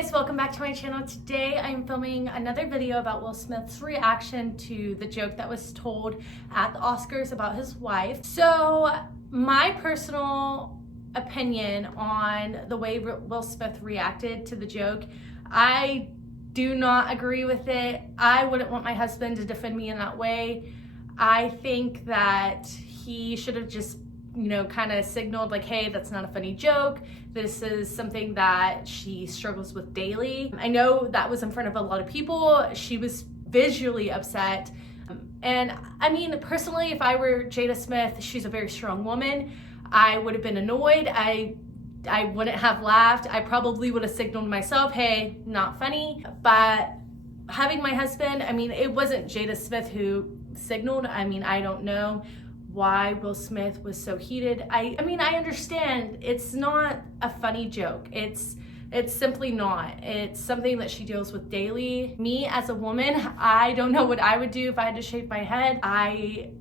guys, welcome back to my channel. Today I'm filming another video about Will Smith's reaction to the joke that was told at the Oscars about his wife. So my personal opinion on the way Will Smith reacted to the joke, I do not agree with it. I wouldn't want my husband to defend me in that way. I think that he should have just kind of signaled like, hey, that's not a funny joke. This is something that she struggles with daily. I know that was in front of a lot of people. She was visually upset. And I mean, personally, if I were Jada Smith, she's a very strong woman. I would have been annoyed. I wouldn't have laughed. I probably would have signaled myself, hey, not funny. But having my husband, I mean, it wasn't Jada Smith who signaled. I mean, I don't know why Will Smith was so heated. I mean, I understand it's not a funny joke. It's simply not. It's something that she deals with daily. Me as a woman, I don't know what I would do if I had to shave my head. I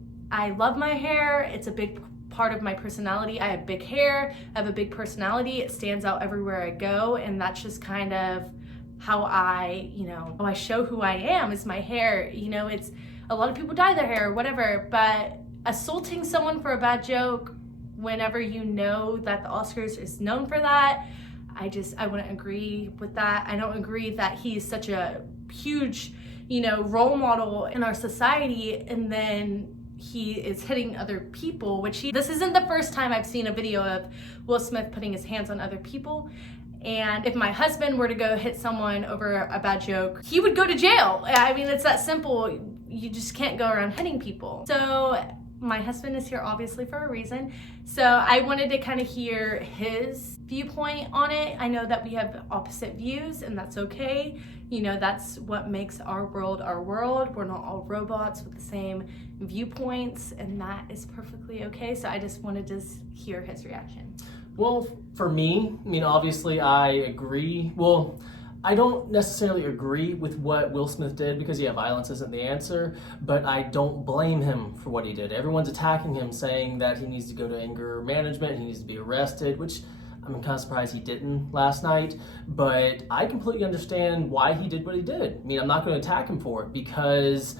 love my hair. It's a big part of my personality. I have big hair. I have a big personality. It stands out everywhere I go, and that's just kind of how I show who I am is my hair. It's a lot of people dye their hair or whatever, but assaulting someone for a bad joke whenever you know that the Oscars is known for that, I wouldn't agree with that. I don't agree that he's such a huge, role model in our society, and then he is hitting other people, this isn't the first time I've seen a video of Will Smith putting his hands on other people. And if my husband were to go hit someone over a bad joke, he would go to jail. I mean, it's that simple. You just can't go around hitting people. So my husband is here obviously for a reason. So I wanted to kind of hear his viewpoint on it. I know that we have opposite views, and that's okay. That's what makes our world our world. We're not all robots with the same viewpoints, and that is perfectly okay. So I just wanted to hear his reaction. Well, for me, obviously I agree. Well, I don't necessarily agree with what Will Smith did because, violence isn't the answer, but I don't blame him for what he did. Everyone's attacking him, saying that he needs to go to anger management, he needs to be arrested, which I'm kind of surprised he didn't last night, but I completely understand why he did what he did. I'm not going to attack him for it because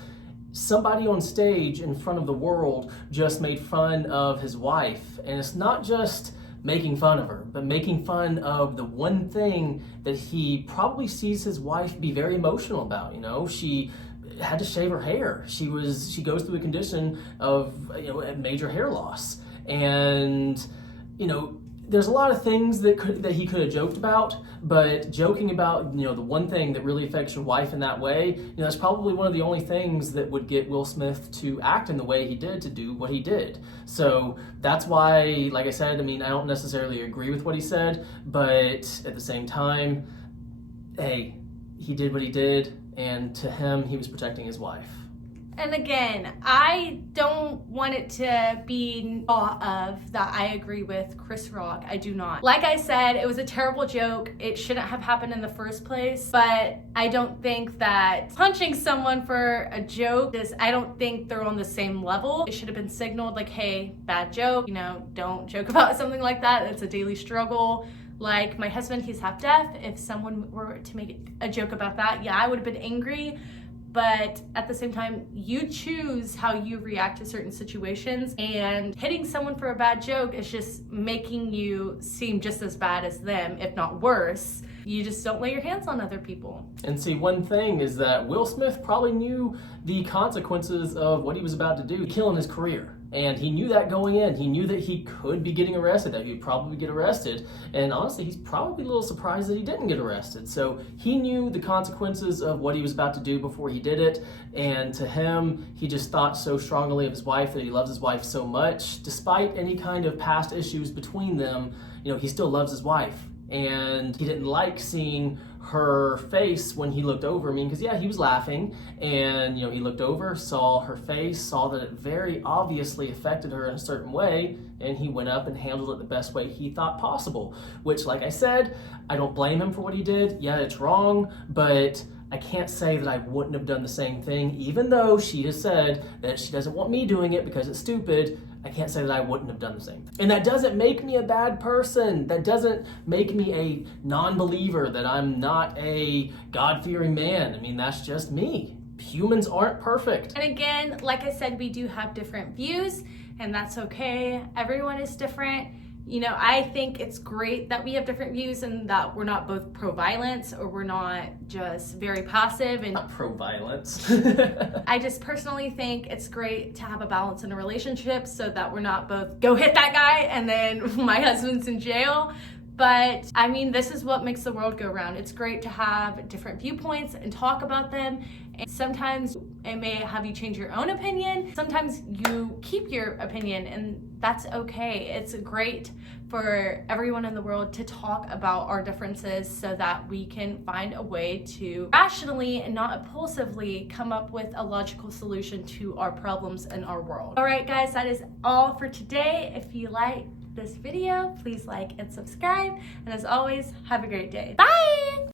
somebody on stage in front of the world just made fun of his wife, and it's not just making fun of her, but making fun of the one thing that he probably sees his wife be very emotional about. She had to shave her hair. She goes through a condition of major hair loss, and there's a lot of things that he could have joked about, but joking about the one thing that really affects your wife in that way, that's probably one of the only things that would get Will Smith to act in the way he did, to do what he did. So that's why, like I said, I don't necessarily agree with what he said, but at the same time, hey, he did what he did, and to him, he was protecting his wife. And again, I don't want it to be thought of that I agree with Chris Rock. I do not. Like I said, it was a terrible joke. It shouldn't have happened in the first place, but I don't think that punching someone for a joke I don't think they're on the same level. It should have been signaled like, hey, bad joke, don't joke about something like that. It's a daily struggle. Like my husband, he's half deaf. If someone were to make a joke about that, I would have been angry. But at the same time, you choose how you react to certain situations, and hitting someone for a bad joke is just making you seem just as bad as them, if not worse. You just don't lay your hands on other people. And see, one thing is that Will Smith probably knew the consequences of what he was about to do, killing his career. And he knew that going in. He knew that he could be getting arrested, that he would probably get arrested. And honestly, he's probably a little surprised that he didn't get arrested. So he knew the consequences of what he was about to do before he did it. And to him, he just thought so strongly of his wife, that he loves his wife so much. Despite any kind of past issues between them, he still loves his wife. And he didn't like seeing her face when he looked over. Because he was laughing, and he looked over, saw her face, saw that it very obviously affected her in a certain way, and he went up and handled it the best way he thought possible. Which, like I said, I don't blame him for what he did. It's wrong, but I can't say that I wouldn't have done the same thing, even though she has said that she doesn't want me doing it because it's stupid. I can't say that I wouldn't have done the same. And that doesn't make me a bad person. That doesn't make me a non-believer, that I'm not a God-fearing man. I mean, that's just me. Humans aren't perfect. And again, like I said, we do have different views, and that's okay. Everyone is different. You know, I think it's great that we have different views and that we're not both pro-violence or we're not just very passive and Not pro-violence. I just personally think it's great to have a balance in a relationship so that we're not both go hit that guy and then my husband's in jail. But I mean, this is what makes the world go round. It's great to have different viewpoints and talk about them. And sometimes it may have you change your own opinion. Sometimes you keep your opinion, and that's okay. It's great for everyone in the world to talk about our differences so that we can find a way to rationally and not impulsively come up with a logical solution to our problems in our world. All right, guys, that is all for today. If you like this video, please like and subscribe. And as always, have a great day. Bye!